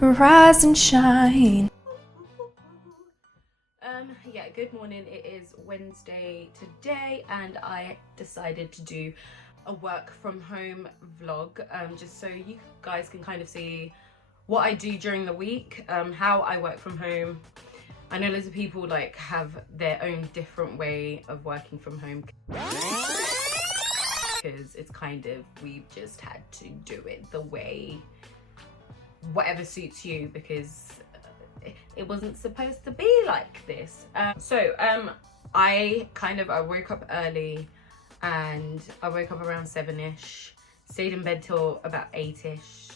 rise and shine. Yeah, good morning. It is Wednesday today and I decided to do a work from home vlog, just so you guys can kind of see what I do during the week, how I work from home. I know loads of people like have their own different way of working from home because it's kind of, we've just had to do it the way, whatever suits you, because it wasn't supposed to be like this. I woke up early, and I woke up around 7ish, stayed in bed till about 8ish.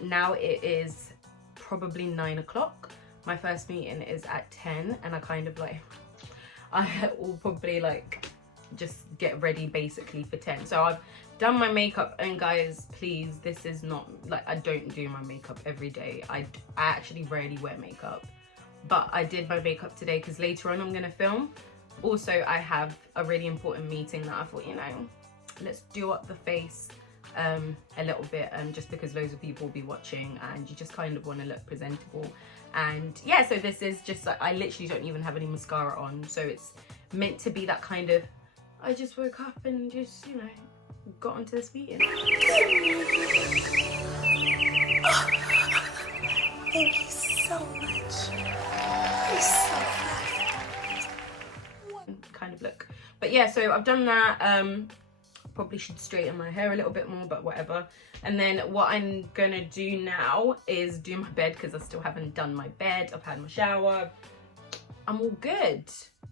Now it is probably 9 o'clock. My first meeting is at 10, and I will probably like just get ready basically for 10. So I've done my makeup, and guys, please, this is not like, I don't do my makeup every day. I actually rarely wear makeup, but I did my makeup today because later on I'm gonna film. Also, I have a really important meeting that I thought, you know, let's do up the face a little bit, just because loads of people will be watching and you just kind of want to look presentable. And yeah, so this is just like, I literally don't even have any mascara on, so it's meant to be that kind of, I just woke up and just, you know, got onto this meeting. Thank you so much. You're so fast. Kind of look. But yeah, so I've done that. Probably should straighten my hair a little bit more, but whatever. And then what I'm gonna do now is do my bed, because I still haven't done my bed. I've had my shower. I'm all good.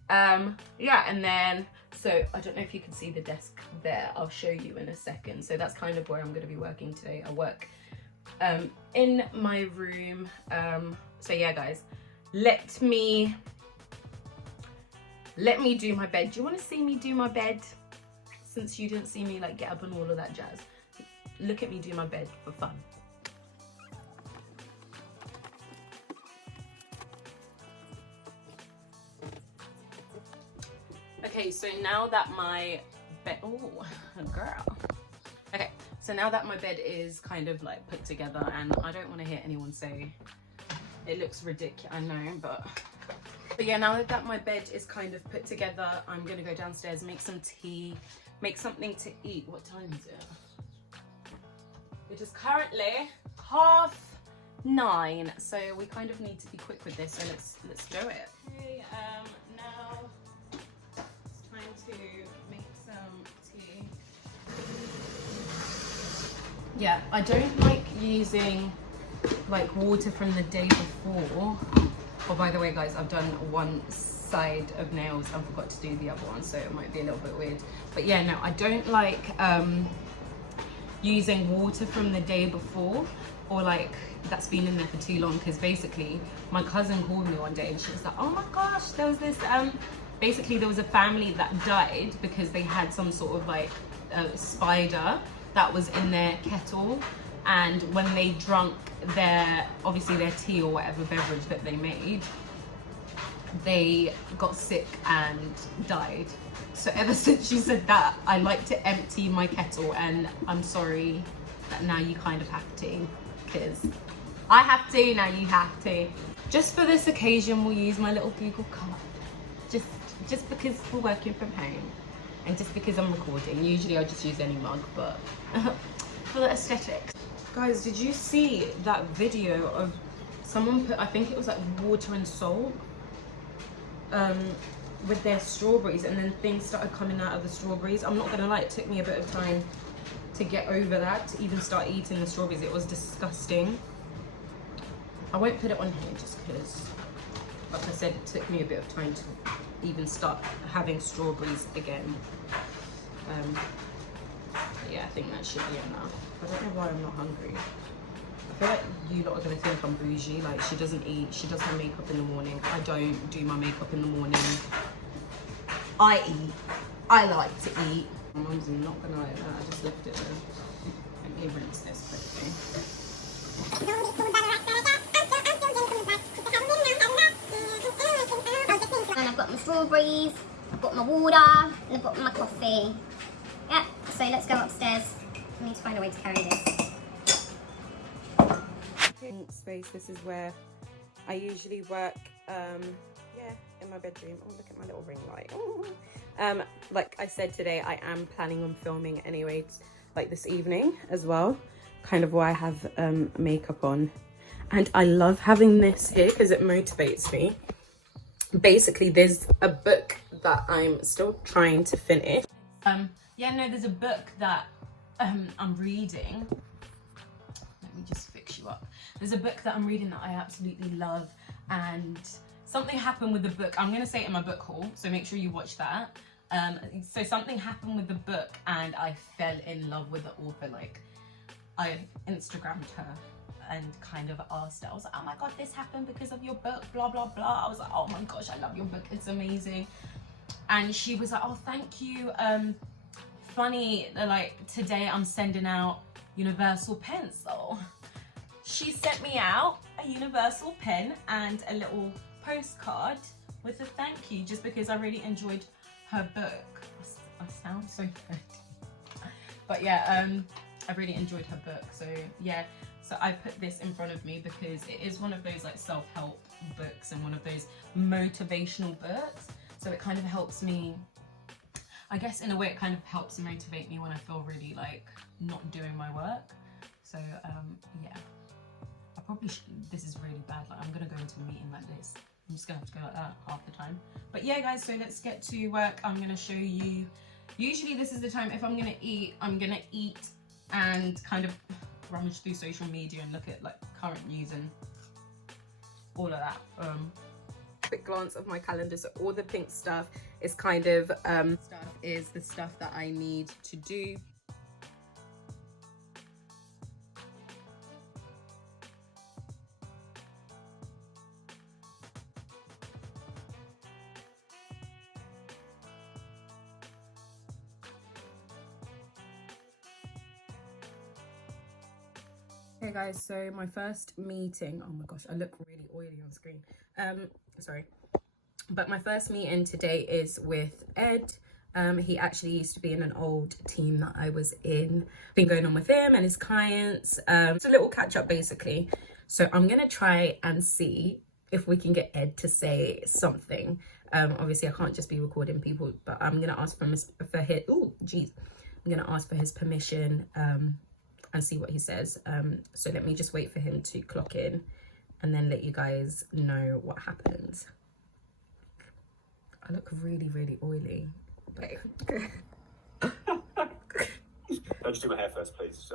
Yeah, and then, so I don't know if you can see the desk there. I'll show you in a second. So that's kind of where I'm going to be working today. I work in my room. So yeah, guys, let me do my bed. Do you want to see me do my bed? Since you didn't see me like get up and all of that jazz, look at me do my bed for fun. Okay, so now that my bed, oh girl. Okay, so now that my bed is kind of like put together, and I don't want to hear anyone say it looks ridiculous, I know, but yeah, now that my bed is kind of put together, I'm gonna go downstairs, make some tea, make something to eat. What time is it? It is currently 9:30, so we kind of need to be quick with this, so let's do it. Okay, now it's time to make some tea. Yeah, I don't like using like water from the day before. Oh, by the way, guys, I've done one side of nails and forgot to do the other one, so it might be a little bit weird. But yeah, no, I don't like using water from the day before, or like that's been in there for too long, because basically my cousin called me one day and she was like, oh my gosh, there was this basically there was a family that died because they had some sort of like spider that was in their kettle, and when they drank their tea or whatever beverage that they made, they got sick and died. So ever since she said that, I like to empty my kettle, and I'm sorry that now you kind of have to, because I have to, now you have to. Just for this occasion, we'll use my little Google card, just because we're working from home, and just because I'm recording. Usually I just use any mug, but for the aesthetics. Guys, did you see that video of someone put, I think it was like water and salt with their strawberries, and then things started coming out of the strawberries. I'm not gonna lie, it took me a bit of time to get over that, to even start eating the strawberries. It was disgusting. I won't put it on here just because, like I said, it took me a bit of time to even start having strawberries again. Yeah, I think that should be enough. I don't know why I'm not hungry. I feel like you lot are gonna think I'm bougie, like she doesn't eat, she does her makeup in the morning. I don't do my makeup in the morning. I eat, I like to eat. My mum's not gonna like that, I just left it there. Let me rinse this quickly. And I've got my strawberries, I've got my water, and I've got my coffee. Yeah, so let's go upstairs. I need to find a way to carry this. space. This is where I usually work. Yeah, in my bedroom. Oh, look at my little ring light. Like I said, today I am planning on filming anyway, like this evening as well, kind of why I have makeup on. And I love having this here because it motivates me. Basically, there's a book that I'm still trying to finish. Yeah, no, there's a book that I'm reading. Let me just fix you up. There's a book that I'm reading that I absolutely love, and something happened with the book. I'm going to say it in my book haul, so make sure you watch that. So something happened with the book and I fell in love with the author. Like, I Instagrammed her and kind of asked her. I was like, oh my god, this happened because of your book, blah blah blah. I was like, oh my gosh, I love your book, it's amazing. And she was like, oh thank you, funny, like today I'm sending out universal pencil. She sent me out a universal pen and a little postcard with a thank you, just because I really enjoyed her book. I sound so good. But yeah, I really enjoyed her book. So yeah, so I put this in front of me because it is one of those like self-help books and one of those motivational books. So it kind of helps me, I guess in a way it kind of helps motivate me when I feel really like not doing my work. So yeah, I probably should, this is really bad, like I'm gonna go into a meeting like this. I'm just gonna have to go like that half the time. But yeah guys, so let's get to work. I'm gonna show you, usually this is the time if I'm gonna eat and kind of rummage through social media and look at like current news and all of that. Quick glance of my calendar, so all the pink stuff is kind of stuff is the stuff that I need to do. Hey guys, so my first meeting, oh my gosh, I look really oily on screen. Sorry. But my first meeting today is with Ed. He actually used to be in an old team that I was in. Been going on with him and his clients. It's a little catch up basically. So I'm gonna try and see if we can get Ed to say something. Obviously I can't just be recording people, but I'm gonna ask for his, I'm gonna ask for his permission and see what he says. So let me just wait for him to clock in and then let you guys know what happens. I look really, really oily. Wait. I'll just do my hair first, please.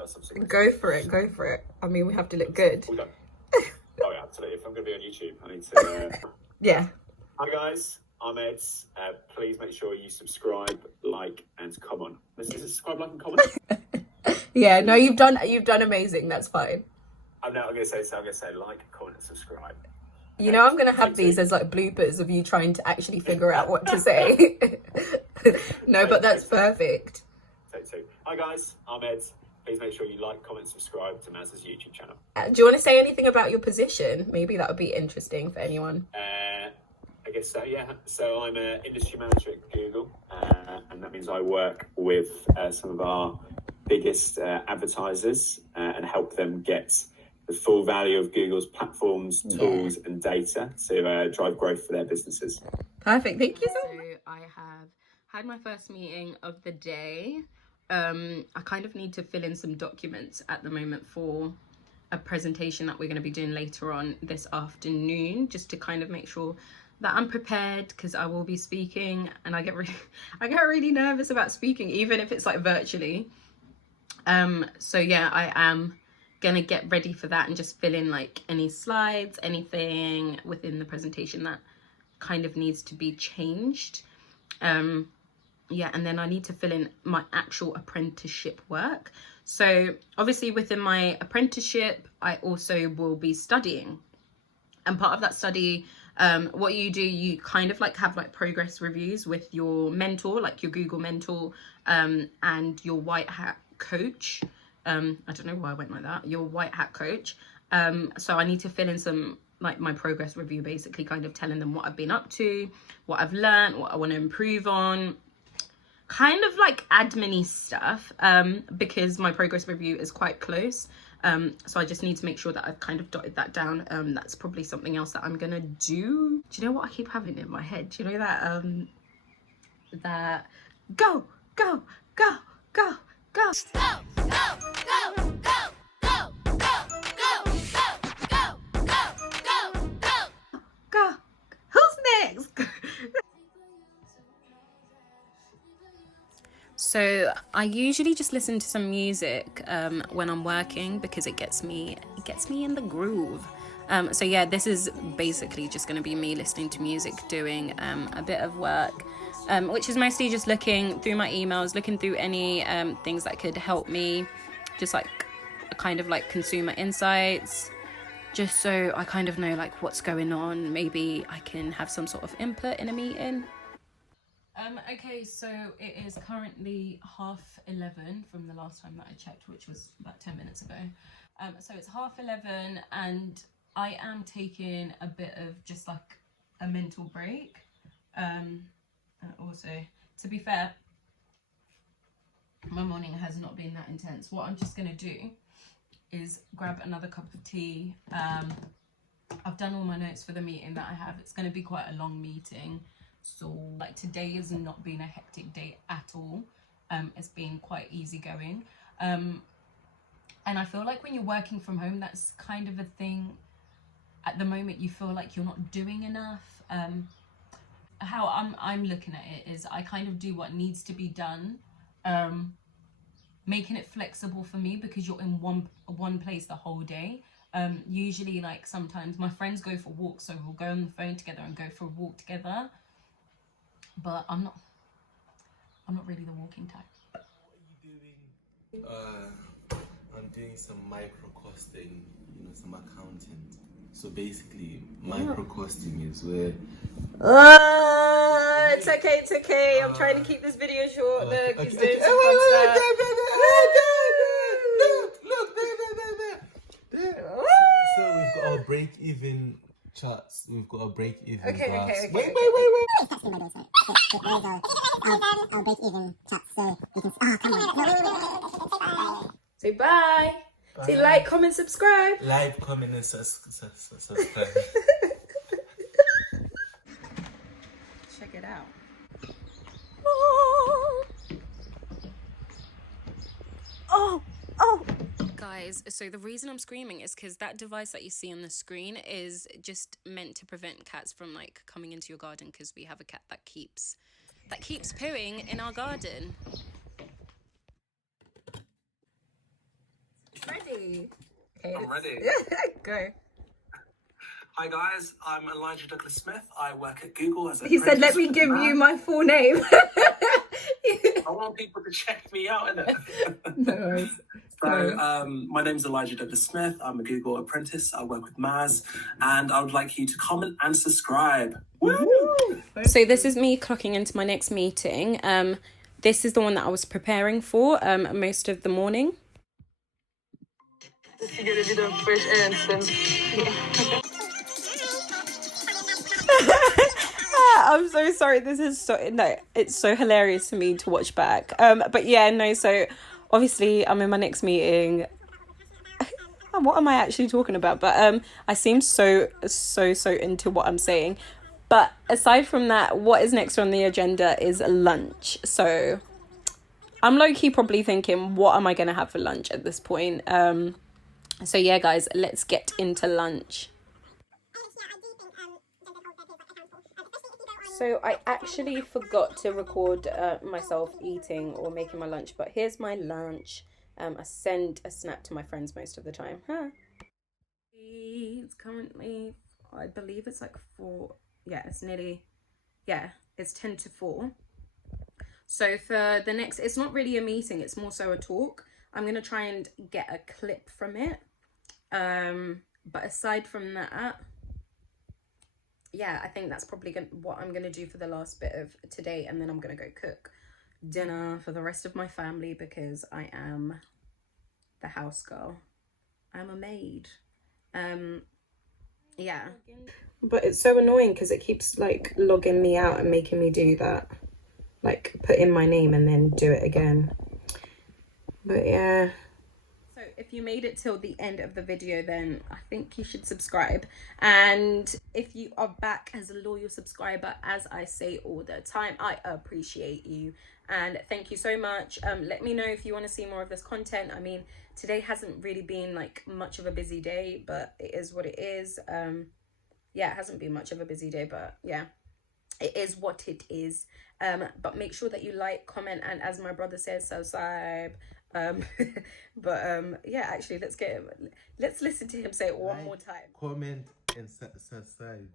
Go for it, go for it. I mean, we have to look good. Oh yeah, absolutely. If I'm going to be on YouTube, I need to... Yeah. Hi guys, I'm Ed. Please make sure you subscribe, like, and comment. Is it subscribe, like, and comment? Yeah, no, you've done amazing. That's fine. I'm going to say like, comment, and subscribe. You know, I'm going to have these as like bloopers of you trying to actually figure out what to say. No, but that's perfect. Take two. Hi guys, I'm Ed. Please make sure you like, comment, subscribe to Maz's YouTube channel. Do you want to say anything about your position? Maybe that would be interesting for anyone. I guess so, yeah. So I'm an industry manager at Google, and that means I work with some of our biggest advertisers and help them get the full value of Google's platforms, tools, and data to drive growth for their businesses. Perfect. Thank you so much. I have had my first meeting of the day. I kind of need to fill in some documents at the moment for a presentation that we're going to be doing later on this afternoon, just to kind of make sure that I'm prepared, because I will be speaking and I get really nervous about speaking, even if it's like virtually. So yeah, I am gonna get ready for that and just fill in like any slides, anything within the presentation that kind of needs to be changed. Yeah, and then I need to fill in my actual apprenticeship work. So obviously within my apprenticeship, I also will be studying, and part of that study, what you do, you kind of like have like progress reviews with your mentor, like your Google mentor, and your white hat coach. I don't know why I went like that, your white hat coach. So I need to fill in some like my progress review, basically kind of telling them what I've been up to, what I've learned, what I want to improve on, kind of like admin-y stuff, because my progress review is quite close. So I just need to make sure that I've kind of dotted that down. That's probably something else that I'm gonna do. Do you know what I keep having in my head? Do you know that that go, go, go, go, go. Go, go, go, go, go, go, go, go, go, go, go, go. Go. Who's next? So I usually just listen to some music when I'm working because it gets me in the groove. So yeah, this is basically just going to be me listening to music, doing a bit of work, which is mostly just looking through my emails, looking through any things that could help me, just like a kind of like consumer insights, just so I kind of know like what's going on. Maybe I can have some sort of input in a meeting. Okay, so it is currently 11:30 from the last time that I checked, which was about 10 minutes ago. So it's 11:30 and I am taking a bit of just like a mental break. Also, to be fair, my morning has not been that intense. What I'm just gonna do is grab another cup of tea. I've done all my notes for the meeting that I have. It's gonna be quite a long meeting. So like today has not been a hectic day at all. It's been quite easygoing. And I feel like when you're working from home, that's kind of a thing. At the moment, you feel like you're not doing enough. How I'm looking at it is I kind of do what needs to be done, making it flexible for me because you're in one place the whole day. Usually, like sometimes my friends go for walks, so we'll go on the phone together and go for a walk together. But I'm not really the walking type. What are you doing? I'm doing some micro costing, some accounting. So basically, micro costing is where. It's okay. I'm trying to keep this video short. Look, he's doing some fun stuff. Look, there. So we've got our break-even charts. We've got our break-even graphs. Okay. Wait. I'll break even chat so you can. Oh, come on. Say bye. Say like, comment, subscribe. Like, comment, and subscribe. Check it out. Oh. Guys, so the reason I'm screaming is because that device that you see on the screen is just meant to prevent cats from like coming into your garden, because we have a cat that keeps pooing in our garden. Ready? Okay, I'm ready. Go. Hi guys, I'm Elijah Douglas Smith. I work at Google as a. He said, "Let me give you my full name." I want people to check me out, innit? No worries. So, my name's Elijah Douglas Smith. I'm a Google Apprentice. I work with Maz, and I would like you to comment and subscribe. Woo! So this is me clocking into my next meeting. This is the one that I was preparing for most of the morning. You're gonna do the fresh ends and I'm so sorry. This is it's so hilarious to me to watch back. But yeah, no. So obviously I'm in my next meeting. What am I actually talking about? But I seem so into what I'm saying. But aside from that, what is next on the agenda is lunch. So I'm low-key probably thinking, what am I going to have for lunch at this point? So yeah, guys, let's get into lunch. So I actually forgot to record myself eating or making my lunch, but here's my lunch. I send a snap to my friends most of the time. It's currently, I believe it's like 4. Yeah, it's nearly, it's 10 to 4. So for the next, it's not really a meeting, it's more so a talk. I'm going to try and get a clip from it. But aside from that, yeah, I think that's probably what I'm going to do for the last bit of today. And then I'm going to go cook dinner for the rest of my family because I am the house girl. I'm a maid. Yeah. But it's so annoying because it keeps like logging me out and making me do that. like put in my name and then do it again. But yeah. So if you made it till the end of the video, then I think you should subscribe. And if you are back as a loyal subscriber, as I say all the time, I appreciate you and thank you so much. Let me know if you want to see more of this content. I mean, today hasn't really been like much of a busy day, but it is what it is. Yeah, it hasn't been much of a busy day, but yeah, it is what it is. But make sure that you like, comment, and as my brother says, subscribe. Yeah, actually, let's listen to him say it one more time. Comment and subscribe.